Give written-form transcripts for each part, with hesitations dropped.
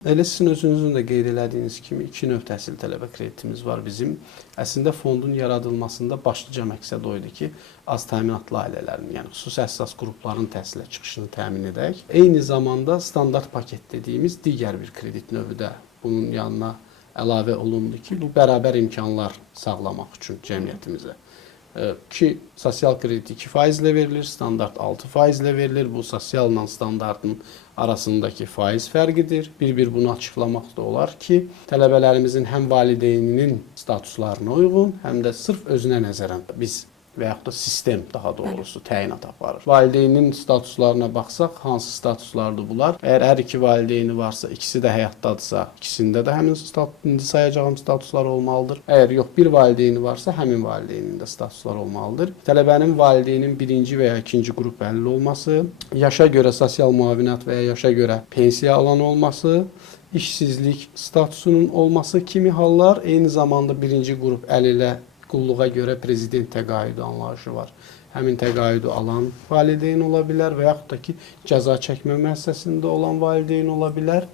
Elə sizin özünüzün də qeyd elədiyiniz kimi 2 növ təhsil tələbə kreditimiz var bizim. Əslində fondun yaradılmasında başlıca məqsəd o idi ki, az təminatlı ailələrinin, yəni xüsusi əsas qrupların təhsilə çıxışını təmin edək. Eyni zamanda standart paket dediyimiz digər bir kredit növü də bunun yanına əlavə olundu ki, bu bərabər imkanlar sağlamaq üçün cəmiyyətimizə. Ki, sosial kredit 2% ilə verilir, standart 6% ilə verilir. Bu, sosialla standartın arasındakı faiz fərqidir. Bir bunu açıqlamaq da olar ki, tələbələrimizin həm valideyninin statuslarına uyğun, həm də sırf özünə nəzərən biz və yaxud da sistem daha doğrusu təyinat aparır. Valideynin statuslarına baxsaq, hansı statuslardır bunlar? Əgər hər iki valideyni varsa, ikisi də həyatdadırsa, ikisində də həmin indi sayacağım statuslar olmalıdır. Əgər yox, bir valideyni varsa, həmin valideynin də statuslar olmalıdır. Tələbənin valideynin birinci və ya ikinci qrup əlilli olması, yaşa görə sosial müavinət və ya yaşa görə pensiya alan olması, işsizlik statusunun olması kimi hallar, eyni zamanda birinci qrup əlillə qulluğa görə prezident təqaüdü anlayışı var. Həmin təqaüdü alan valideyn ola bilər və yaxud da ki, cəza çəkmə müəssisəsində olan valideyn ola bilər.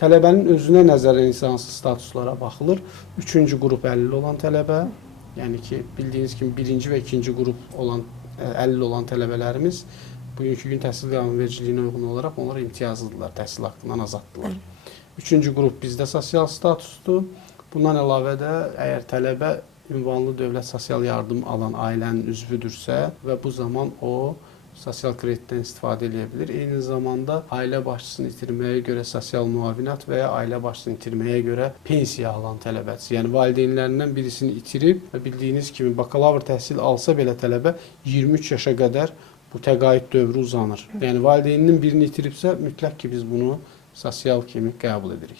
Tələbənin özünə nəzərən insansız statuslara baxılır. Üçüncü qrup əlilli olan tələbə, yəni ki, bildiyiniz kimi birinci və ikinci qrup olan əlilli olan tələbələrimiz bugünkü gün təhsil qanunvericiliyinə uyğun olaraq onlar imtiyazlıdırlar, təhsil haqqından azaddılar. Üçüncü qrup bizdə sosial statusdur. Bundan əlavə də əgər tələbə ünvanlı dövlət sosial yardım alan ailənin üzvüdürsə və bu zaman o sosial kreditdən istifadə edə bilər. Eyni zamanda ailə başçısını itirməyə görə sosial müavinət və ya ailə başçısını itirməyə görə pensiya alan tələbəsi. Yəni valideynlərindən birisini itirib və bildiyiniz kimi bakalavr təhsil alsa belə tələbə 23 yaşa qədər bu təqaüd dövrü uzanır. Yəni valideyninin birini itiribsə mütləq ki biz bunu sosial kimi qəbul edirik.